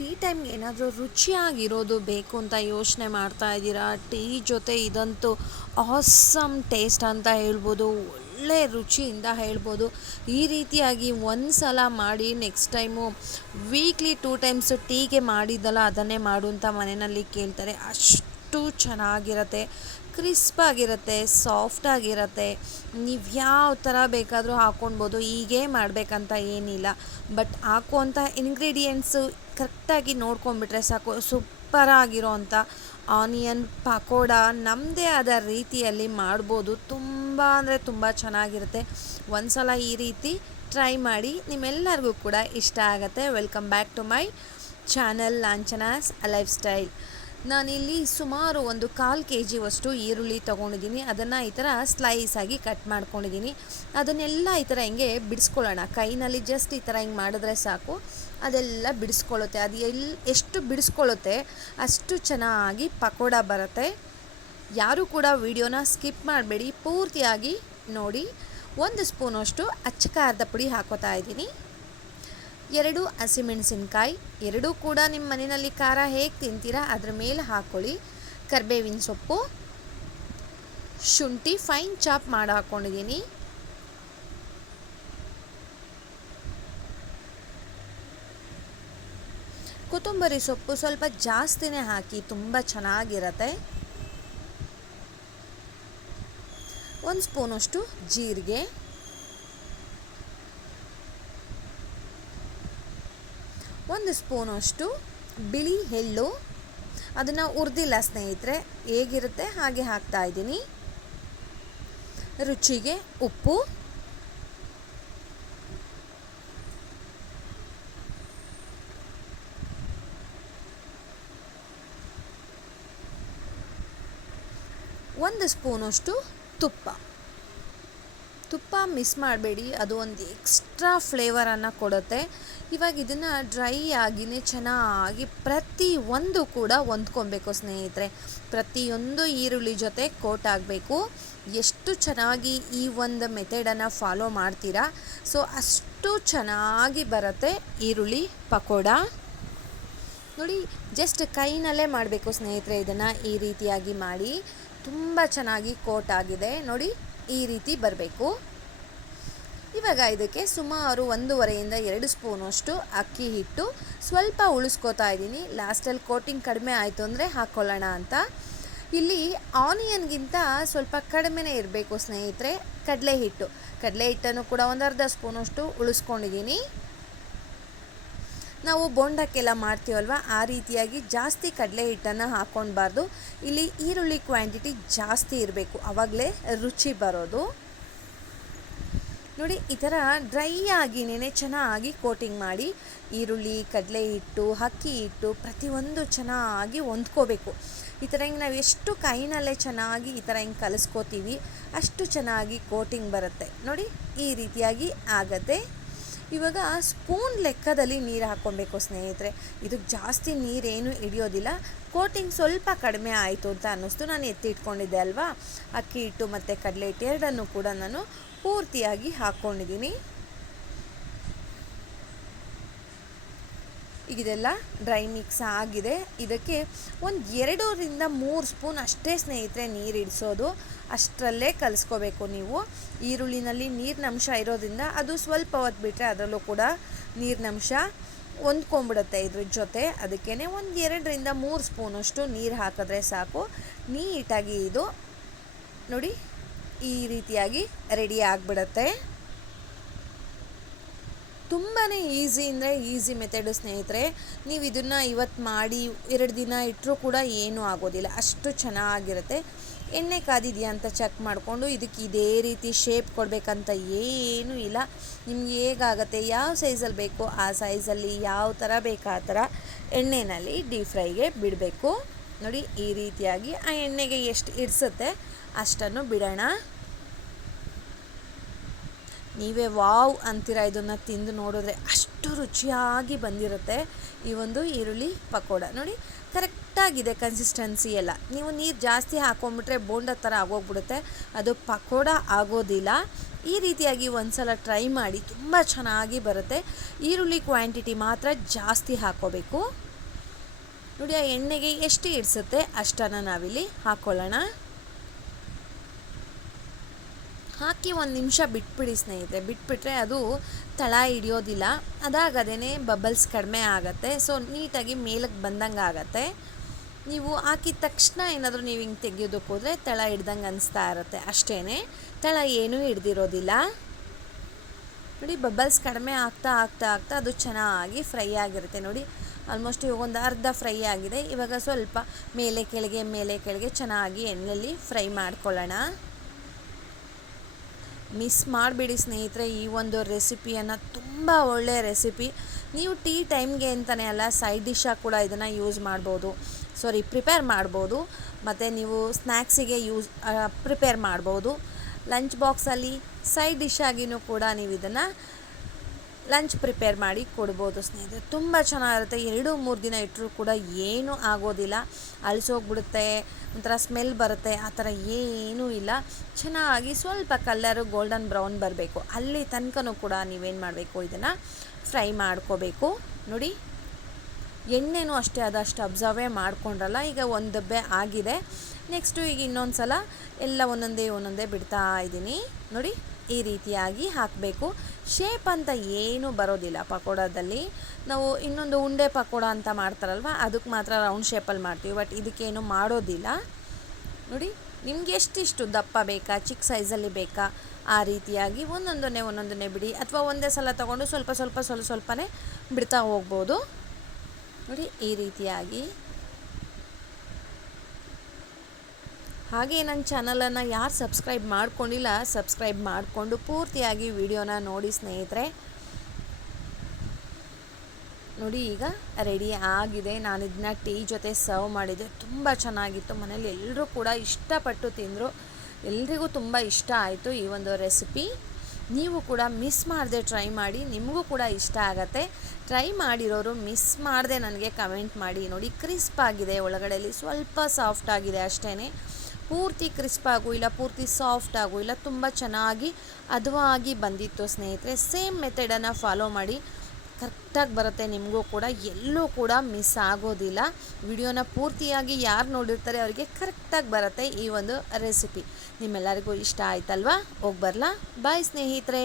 Tea ಟೈಮ್ಗೆ ಏನಾದರೂ ರುಚಿಯಾಗಿರೋದು ಬೇಕು ಅಂತ ಯೋಚನೆ ಮಾಡ್ತಾ ಇದ್ದೀರಾ? ಟೀ ಜೊತೆ ಇದಂತೂ ಆಸಮ್ ಟೇಸ್ಟ್ ಅಂತ ಹೇಳ್ಬೋದು. ಒಳ್ಳೆ ರುಚಿಯಿಂದ ಹೇಳ್ಬೋದು. ಈ ರೀತಿಯಾಗಿ ಒಂದು ಸಲ ಮಾಡಿ ನೆಕ್ಸ್ಟ್ ಟೈಮು ವೀಕ್ಲಿ 2 ಟೈಮ್ಸು ಟೀಗೆ ಮಾಡಿದ್ದಲ್ಲ ಅದನ್ನೇ ಮಾಡು ಅಂತ ಮನೆಯಲ್ಲಿ ಕೇಳ್ತಾರೆ. ಅಷ್ಟು ಚೆನ್ನಾಗಿರುತ್ತೆ, ಕ್ರಿಸ್ಪಾಗಿರುತ್ತೆ, ಸಾಫ್ಟಾಗಿರುತ್ತೆ. ನೀವು ಯಾವ ಥರ ಬೇಕಾದರೂ ಹಾಕ್ಕೊಳ್ಬೋದು. ಹೀಗೇ ಮಾಡಬೇಕಂತ ಏನಿಲ್ಲ. ಬಟ್ ಹಾಕುವಂಥ ಇಂಗ್ರೀಡಿಯೆಂಟ್ಸು ಕರೆಕ್ಟಾಗಿ ನೋಡ್ಕೊಂಬಿಟ್ರೆ ಸಾಕು. ಸೂಪರಾಗಿರೋ ಅಂಥ ಆನಿಯನ್ ಪಕೋಡ ನಮ್ಮದೇ ಆದ ರೀತಿಯಲ್ಲಿ ಮಾಡ್ಬೋದು. ತುಂಬ ಅಂದರೆ ತುಂಬ ಚೆನ್ನಾಗಿರುತ್ತೆ. ಒಂದು ಸಲ ಈ ರೀತಿ ಟ್ರೈ ಮಾಡಿ, ನಿಮ್ಮೆಲ್ಲರಿಗೂ ಕೂಡ ಇಷ್ಟ ಆಗುತ್ತೆ. Welcome back to my channel Lanchanas lifestyle. ನಾನಿಲ್ಲಿ ಸುಮಾರು ಒಂದು 1/4 kg ಈರುಳ್ಳಿ ತೊಗೊಂಡಿದ್ದೀನಿ. ಅದನ್ನು ಈ ಥರ ಸ್ಲೈಸಾಗಿ ಕಟ್ ಮಾಡ್ಕೊಂಡಿದ್ದೀನಿ. ಅದನ್ನೆಲ್ಲ ಈ ಥರ ಹಿಂಗೆ ಬಿಡಿಸ್ಕೊಳ್ಳೋಣ. ಕೈನಲ್ಲಿ ಜಸ್ಟ್ ಈ ಥರ ಹಿಂಗೆ ಮಾಡಿದ್ರೆ ಸಾಕು, ಅದೆಲ್ಲ ಬಿಡಿಸ್ಕೊಳ್ಳುತ್ತೆ. ಅದು ಎಷ್ಟು ಬಿಡಿಸ್ಕೊಳ್ಳುತ್ತೆ ಅಷ್ಟು ಚೆನ್ನಾಗಿ ಪಕೋಡ ಬರುತ್ತೆ. ಯಾರೂ ಕೂಡ ವಿಡಿಯೋನ ಸ್ಕಿಪ್ ಮಾಡಬೇಡಿ, ಪೂರ್ತಿಯಾಗಿ ನೋಡಿ. 1 ಸ್ಪೂನಷ್ಟು ಅಚ್ಚ ಖಾರದ ಪುಡಿ ಹಾಕೋತಾ ಇದ್ದೀನಿ. 2 ಹಸಿಮೆಣಸಿನ್ಕಾಯಿ, ಎರಡೂ ಕೂಡ ನಿಮ್ಮ ಮನೆಯಲ್ಲಿ ಖಾರ ಹೇಗೆ ತಿಂತೀರಾ ಅದ್ರ ಮೇಲೆ ಹಾಕ್ಕೊಳ್ಳಿ. ಕರಿಬೇವಿನ ಸೊಪ್ಪು, ಶುಂಠಿ ಫೈನ್ ಚಾಪ್ ಮಾಡಿ ಹಾಕ್ಕೊಂಡಿದ್ದೀನಿ. ಕೊತ್ತಂಬರಿ ಸೊಪ್ಪು ಸ್ವಲ್ಪ ಜಾಸ್ತಿನೇ ಹಾಕಿ, ತುಂಬ ಚೆನ್ನಾಗಿರುತ್ತೆ. 1 ಸ್ಪೂನಷ್ಟು ಜೀರಿಗೆ, 1 ಸ್ಪೂನಷ್ಟು ಬಿಳಿ ಎಳ್ಳು. ಅದನ್ನು ಹುರಿದಿಲ್ಲ ಸ್ನೇಹಿತರೆ, ಹೇಗಿರುತ್ತೆ ಹಾಗೆ ಹಾಕ್ತಾ ಇದ್ದೀನಿ. ರುಚಿಗೆ ಉಪ್ಪು, ಒಂದು ಸ್ಪೂನಷ್ಟು ತುಪ್ಪ ಮಿಸ್ ಮಾಡಬೇಡಿ, ಅದು ಒಂದು ಎಕ್ಸ್ಟ್ರಾ ಫ್ಲೇವರನ್ನು ಕೊಡುತ್ತೆ. ಇವಾಗ ಇದನ್ನು ಡ್ರೈ ಆಗಿನೇ ಚೆನ್ನಾಗಿ ಪ್ರತಿಯೊಂದು ಕೂಡ ಹೊಂದ್ಕೊಬೇಕು ಸ್ನೇಹಿತರೆ. ಪ್ರತಿಯೊಂದು ಈರುಳ್ಳಿ ಜೊತೆ ಕೋಟ್ ಆಗಬೇಕು. ಎಷ್ಟು ಚೆನ್ನಾಗಿ ಈ ಒಂದು ಮೆಥಡನ್ನು ಫಾಲೋ ಮಾಡ್ತೀರಾ ಸೊ ಅಷ್ಟು ಚೆನ್ನಾಗಿ ಬರುತ್ತೆ ಈರುಳ್ಳಿ ಪಕೋಡ. ನೋಡಿ, ಜಸ್ಟ್ ಕೈನಲ್ಲೇ ಮಾಡಬೇಕು ಸ್ನೇಹಿತರೆ. ಇದನ್ನು ಈ ರೀತಿಯಾಗಿ ಮಾಡಿ, ತುಂಬ ಚೆನ್ನಾಗಿ ಕೋಟ್ ಆಗಿದೆ ನೋಡಿ, ಈ ರೀತಿ ಬರಬೇಕು. ಇವಾಗ ಇದಕ್ಕೆ ಸುಮಾರು 1.5 ಇಂದ 2 ಸ್ಪೂನಷ್ಟು ಅಕ್ಕಿ ಹಿಟ್ಟು ಸ್ವಲ್ಪ ಉಳಿಸ್ಕೋತಾ ಇದ್ದೀನಿ. ಲಾಸ್ಟಲ್ಲಿ ಕೋಟಿಂಗ್ ಕಡಿಮೆ ಆಯಿತು ಅಂದರೆ ಹಾಕ್ಕೊಳ್ಳೋಣ ಅಂತ. ಇಲ್ಲಿ ಆನಿಯನ್ಗಿಂತ ಸ್ವಲ್ಪ ಕಡಿಮೆನೇ ಇರಬೇಕು ಸ್ನೇಹಿತರೆ ಕಡಲೆ ಹಿಟ್ಟನ್ನು ಕೂಡ 1/2 ಸ್ಪೂನಷ್ಟು ಉಳಿಸ್ಕೊಂಡಿದ್ದೀನಿ. ನಾವು ಬೋಂಡಕ್ಕೆಲ್ಲ ಮಾಡ್ತೀವಲ್ವ, ಆ ರೀತಿಯಾಗಿ ಜಾಸ್ತಿ ಕಡಲೆ ಹಿಟ್ಟನ್ನು ಹಾಕ್ಕೊಳ್ಬಾರ್ದು. ಇಲ್ಲಿ ಈರುಳ್ಳಿ ಕ್ವಾಂಟಿಟಿ ಜಾಸ್ತಿ ಇರಬೇಕು, ಆವಾಗಲೇ ರುಚಿ ಬರೋದು. ನೋಡಿ, ಈ ಥರ ಡ್ರೈ ಆಗಿನೇ ಚೆನ್ನಾಗಿ ಕೋಟಿಂಗ್ ಮಾಡಿ, ಈರುಳ್ಳಿ, ಕಡಲೆ ಹಿಟ್ಟು, ಅಕ್ಕಿ ಹಿಟ್ಟು ಪ್ರತಿಯೊಂದು ಚೆನ್ನಾಗಿ ಹೊಂದ್ಕೋಬೇಕು. ಈ ಥರ ಹಿಂಗೆ ನಾವು ಎಷ್ಟು ಕೈನಲ್ಲೇ ಚೆನ್ನಾಗಿ ಈ ಥರ ಹಿಂಗೆ ಕಲಿಸ್ಕೋತೀವಿ ಅಷ್ಟು ಚೆನ್ನಾಗಿ ಕೋಟಿಂಗ್ ಬರುತ್ತೆ. ನೋಡಿ, ಈ ರೀತಿಯಾಗಿ ಆಗತ್ತೆ. ಇವಾಗ ಸ್ಪೂನ್ ಲೆಕ್ಕದಲ್ಲಿ ನೀರು ಹಾಕ್ಕೊಬೇಕು ಸ್ನೇಹಿತರೆ. ಇದಕ್ಕೆ ಜಾಸ್ತಿ ನೀರೇನು ಹಿಡಿಯೋದಿಲ್ಲ. ಕೋಟಿಂಗ್ ಸ್ವಲ್ಪ ಕಡಿಮೆ ಆಯಿತು ಅಂತ ಅನ್ನಿಸ್ತು, ನಾನು ಎತ್ತಿಟ್ಕೊಂಡಿದ್ದೆ ಅಲ್ವಾ. ಅಕ್ಕಿ ಹಿಟ್ಟು ಮತ್ತು ಕಡಲೆ ಹಿಟ್ಟು ಎರಡನ್ನೂ ಕೂಡ ನಾನು ಪೂರ್ತಿಯಾಗಿ ಹಾಕ್ಕೊಂಡಿದ್ದೀನಿ. ಇದೆಲ್ಲ ಡ್ರೈ ಮಿಕ್ಸ್ ಆಗಿದೆ. ಇದಕ್ಕೆ ಒಂದು 2 ರಿಂದ 3 ಸ್ಪೂನ್ ಅಷ್ಟೇ ಸ್ನೇಹಿತರೆ ನೀರು ಇಡಿಸೋದು. ಅಷ್ಟರಲ್ಲೇ ಕಲಿಸ್ಕೋಬೇಕು ನೀವು. ಈರುಳ್ಳಿನಲ್ಲಿ ನೀರಿನಂಶ ಇರೋದ್ರಿಂದ ಅದು ಸ್ವಲ್ಪ ಹೊತ್ತು ಬಿಟ್ಟರೆ ಅದರಲ್ಲೂ ಕೂಡ ನೀರಿನಂಶ ಹೊಂದ್ಕೊಂಡ್ಬಿಡುತ್ತೆ ಇದ್ರ ಜೊತೆ. ಅದಕ್ಕೇ ಒಂದು 2 ರಿಂದ 3 ಸ್ಪೂನಷ್ಟು ನೀರು ಹಾಕಿದ್ರೆ ಸಾಕು. ನೀಟಾಗಿ ಇದು ನೋಡಿ ಈ ರೀತಿಯಾಗಿ ರೆಡಿ ಆಗಿಬಿಡುತ್ತೆ. ತುಂಬಾ ಈಸಿ ಅಂದರೆ ಈಸಿ ಮೆಥಡು ಸ್ನೇಹಿತರೆ. ನೀವು ಇದನ್ನು ಇವತ್ತು ಮಾಡಿ 2 ದಿನ ಇಟ್ಟರೂ ಕೂಡ ಏನೂ ಆಗೋದಿಲ್ಲ, ಅಷ್ಟು ಚೆನ್ನಾಗಿರುತ್ತೆ. ಎಣ್ಣೆ ಕಾದಿದೆಯಾ ಅಂತ ಚೆಕ್ ಮಾಡಿಕೊಂಡು ಇದಕ್ಕೆ ಇದೇ ರೀತಿ ಶೇಪ್ ಕೊಡಬೇಕಂತ ಏನೂ ಇಲ್ಲ. ನಿಮ್ಗೆ ಹೇಗಾಗುತ್ತೆ, ಯಾವ ಸೈಜಲ್ಲಿ ಬೇಕೋ ಆ ಸೈಜಲ್ಲಿ, ಯಾವ ಥರ ಬೇಕೋ ಆ ಥರ ಎಣ್ಣೆಯಲ್ಲಿ ಡೀಪ್ ಫ್ರೈಗೆ ಬಿಡಬೇಕು. ನೋಡಿ, ಈ ರೀತಿಯಾಗಿ ಆ ಎಣ್ಣೆಗೆ ಎಷ್ಟು ಇಡಿಸುತ್ತೆ ಅಷ್ಟನ್ನು ಬಿಡೋಣ. ನೀವೇ ವಾವ್ ಅಂತೀರ ಇದನ್ನು ತಿಂದು ನೋಡಿದ್ರೆ, ಅಷ್ಟು ರುಚಿಯಾಗಿ ಬಂದಿರುತ್ತೆ ಈ ಒಂದು ಈರುಳ್ಳಿ ಪಕೋಡ. ನೋಡಿ, ಕರೆಕ್ಟಾಗಿದೆ ಕನ್ಸಿಸ್ಟೆನ್ಸಿ ಎಲ್ಲ. ನೀವು ನೀರು ಜಾಸ್ತಿ ಹಾಕ್ಕೊಂಬಿಟ್ರೆ ಬೋಂಡ ಥರ ಆಗೋಗ್ಬಿಡುತ್ತೆ, ಅದು ಪಕೋಡ ಆಗೋದಿಲ್ಲ. ಈ ರೀತಿಯಾಗಿ ಒಂದು ಸಲ ಟ್ರೈ ಮಾಡಿ, ತುಂಬ ಚೆನ್ನಾಗಿ ಬರುತ್ತೆ. ಈರುಳ್ಳಿ ಕ್ವಾಂಟಿಟಿ ಮಾತ್ರ ಜಾಸ್ತಿ ಹಾಕ್ಕೋಬೇಕು. ನೋಡಿ ಆ ಎಣ್ಣೆಗೆ ಎಷ್ಟು ಇಡಿಸುತ್ತೆ ಅಷ್ಟನ್ನು ನಾವಿಲ್ಲಿ ಹಾಕ್ಕೊಳ್ಳೋಣ. ಹಾಕಿ ಒಂದು ನಿಮಿಷ ಬಿಟ್ಬಿಡಿ ಸ್ನೇಹಿತರೆ. ಬಿಟ್ಬಿಟ್ರೆ ಅದು ತಳ ಹಿಡಿಯೋದಿಲ್ಲ, ಅದಾಗದೇ ಬಬಲ್ಸ್ ಕಡಿಮೆ ಆಗುತ್ತೆ. ಸೊ ನೀಟಾಗಿ ಮೇಲಕ್ಕೆ ಬಂದಂಗೆ ಆಗುತ್ತೆ. ನೀವು ಹಾಕಿದ ತಕ್ಷಣ ಏನಾದರೂ ನೀವು ಹಿಂಗೆ ತೆಗೆಯೋದಕ್ಕೆ ಹೋದರೆ ತಳ ಹಿಡ್ದಂಗೆ ಅನಿಸ್ತಾ ಇರುತ್ತೆ, ಅಷ್ಟೇ. ತಳ ಏನೂ ಹಿಡ್ದಿರೋದಿಲ್ಲ. ನೋಡಿ ಬಬಲ್ಸ್ ಕಡಿಮೆ ಆಗ್ತಾ ಆಗ್ತಾ ಆಗ್ತಾ ಅದು ಚೆನ್ನಾಗಿ ಫ್ರೈ ಆಗಿರುತ್ತೆ. ನೋಡಿ ಆಲ್ಮೋಸ್ಟ್ ಇವಾಗ ಒಂದು ಅರ್ಧ ಫ್ರೈ ಆಗಿದೆ. ಇವಾಗ ಸ್ವಲ್ಪ ಮೇಲೆ ಕೆಳಗೆ ಚೆನ್ನಾಗಿ ಎಣ್ಣೆಯಲ್ಲಿ ಫ್ರೈ ಮಾಡ್ಕೊಳ್ಳೋಣ. ಮಿಸ್ ಮಾಡಿಬಿಡಿ ಸ್ನೇಹಿತರೆ ಈ ಒಂದು ರೆಸಿಪಿಯನ್ನು. ತುಂಬ ಒಳ್ಳೆಯ ರೆಸಿಪಿ. ನೀವು ಟೀ ಟೈಮ್ಗೆ ಅಂತಲೇ ಅಲ್ಲ, ಸೈಡ್ ಡಿಶ್ಶಾಗಿ ಕೂಡ ಇದನ್ನು ಪ್ರಿಪೇರ್ ಮಾಡ್ಬೋದು. ಮತ್ತು ನೀವು ಸ್ನ್ಯಾಕ್ಸಿಗೆ ಪ್ರಿಪೇರ್ ಮಾಡ್ಬೋದು. ಲಂಚ್ ಬಾಕ್ಸಲ್ಲಿ ಸೈಡ್ ಡಿಶ್ಶಾಗಿಯೂ ಕೂಡ ನೀವು ಇದನ್ನು ಲಂಚ್ ಪ್ರಿಪೇರ್ ಮಾಡಿ ಕೊಡ್ಬೋದು ಸ್ನೇಹಿತರೆ. ತುಂಬ ಚೆನ್ನಾಗಿರುತ್ತೆ. 2-3 ದಿನ ಇಟ್ಟರೂ ಕೂಡ ಏನೂ ಆಗೋದಿಲ್ಲ. ಅಳಿಸೋಗ್ಬಿಡುತ್ತೆ, ಒಂಥರ ಸ್ಮೆಲ್ ಬರುತ್ತೆ, ಆ ಥರ ಏನೂ ಇಲ್ಲ. ಚೆನ್ನಾಗಿ ಸ್ವಲ್ಪ ಕಲ್ಲರು ಗೋಲ್ಡನ್ ಬ್ರೌನ್ ಬರಬೇಕು, ಅಲ್ಲಿ ತನಕನೂ ಕೂಡ ನೀವೇನು ಮಾಡಬೇಕು, ಇದನ್ನು ಫ್ರೈ ಮಾಡ್ಕೋಬೇಕು. ನೋಡಿ ಎಣ್ಣೆನೂ ಅಷ್ಟೇ ಅದಷ್ಟು ಅಬ್ಸರ್ವೇ ಮಾಡ್ಕೊಂಡ್ರಲ್ಲ. ಈಗ ಒಂದು ದಬ್ಬೆ ಆಗಿದೆ. ನೆಕ್ಸ್ಟು ಈಗ ಇನ್ನೊಂದು ಸಲ ಎಲ್ಲ ಒಂದೊಂದೇ ಬಿಡ್ತಾ ಇದ್ದೀನಿ. ನೋಡಿ ಈ ರೀತಿಯಾಗಿ ಹಾಕಬೇಕು. ಶೇಪ್ ಅಂತ ಏನೂ ಬರೋದಿಲ್ಲ ಪಕೋಡದಲ್ಲಿ. ನಾವು ಇನ್ನೊಂದು ಉಂಡೆ ಪಕೋಡ ಅಂತ ಮಾಡ್ತಾರಲ್ವ, ಅದಕ್ಕೆ ಮಾತ್ರ ರೌಂಡ್ ಶೇಪಲ್ಲಿ ಮಾಡ್ತೀವಿ, ಬಟ್ ಇದಕ್ಕೇನು ಮಾಡೋದಿಲ್ಲ. ನೋಡಿ ನಿಮ್ಗೆ ಎಷ್ಟಿಷ್ಟು ದಪ್ಪ ಬೇಕಾ, ಚಿಕ್ಕ ಸೈಜಲ್ಲಿ ಬೇಕಾ, ಆ ರೀತಿಯಾಗಿ ಒಂದೊಂದನ್ನೇ ಬಿಡಿ, ಅಥವಾ ಒಂದೇ ಸಲ ತೊಗೊಂಡು ಸ್ವಲ್ಪನೇ ಬಿಡ್ತಾ ಹೋಗ್ಬೋದು. ನೋಡಿ ಈ ರೀತಿಯಾಗಿ. ಹಾಗೆ ನನ್ನ ಚಾನಲನ್ನು ಯಾರು ಸಬ್ಸ್ಕ್ರೈಬ್ ಮಾಡ್ಕೊಂಡಿಲ್ಲ, ಸಬ್ಸ್ಕ್ರೈಬ್ ಮಾಡಿಕೊಂಡು ಪೂರ್ತಿಯಾಗಿ ವಿಡಿಯೋನ ನೋಡಿ ಸ್ನೇಹಿತರೆ. ನೋಡಿ ಈಗ ರೆಡಿ ಆಗಿದೆ. ನಾನು ಇದನ್ನ ಟೀ ಜೊತೆ ಸರ್ವ್ ಮಾಡಿದ್ದೆ. ತುಂಬ ಚೆನ್ನಾಗಿತ್ತು. ಮನೇಲಿ ಎಲ್ಲರೂ ಕೂಡ ಇಷ್ಟಪಟ್ಟು ತಿಂದರು. ಎಲ್ರಿಗೂ ತುಂಬ ಇಷ್ಟ ಆಯಿತು ಈ ಒಂದು ರೆಸಿಪಿ. ನೀವು ಕೂಡ ಮಿಸ್ ಮಾಡದೆ ಟ್ರೈ ಮಾಡಿ, ನಿಮಗೂ ಕೂಡ ಇಷ್ಟ ಆಗುತ್ತೆ. ಟ್ರೈ ಮಾಡಿರೋರು ಮಿಸ್ ಮಾಡದೆ ನನಗೆ ಕಮೆಂಟ್ ಮಾಡಿ. ನೋಡಿ ಕ್ರಿಸ್ಪ್ ಆಗಿದೆ, ಒಳಗಡೆಯಲ್ಲಿ ಸ್ವಲ್ಪ ಸಾಫ್ಟ್ ಆಗಿದೆ ಅಷ್ಟೇ. ಪೂರ್ತಿ ಕ್ರಿಸ್ಪ್ ಆಗು ಇಲ್ಲ, ಪೂರ್ತಿ ಸಾಫ್ಟ್ ಆಗು ಇಲ್ಲ, ತುಂಬ ಚೆನ್ನಾಗಿ ಹದವಾಗಿ ಬಂದಿತ್ತು ಸ್ನೇಹಿತರೆ. ಸೇಮ್ ಮೆಥಡನ್ನು ಫಾಲೋ ಮಾಡಿ, ಕರೆಕ್ಟಾಗಿ ಬರುತ್ತೆ ನಿಮಗೂ ಕೂಡ, ಎಲ್ಲೂ ಕೂಡ ಮಿಸ್ ಆಗೋದಿಲ್ಲ. ವಿಡಿಯೋನ ಪೂರ್ತಿಯಾಗಿ ಯಾರು ನೋಡಿರ್ತಾರೆ ಅವರಿಗೆ ಕರೆಕ್ಟಾಗಿ ಬರುತ್ತೆ ಈ ಒಂದು ರೆಸಿಪಿ. ನಿಮ್ಮೆಲ್ಲರಿಗೂ ಇಷ್ಟ ಆಯ್ತಲ್ವಾ? ಹೋಗಿ ಬರಲಾ? ಬಾಯ್ ಸ್ನೇಹಿತರೆ.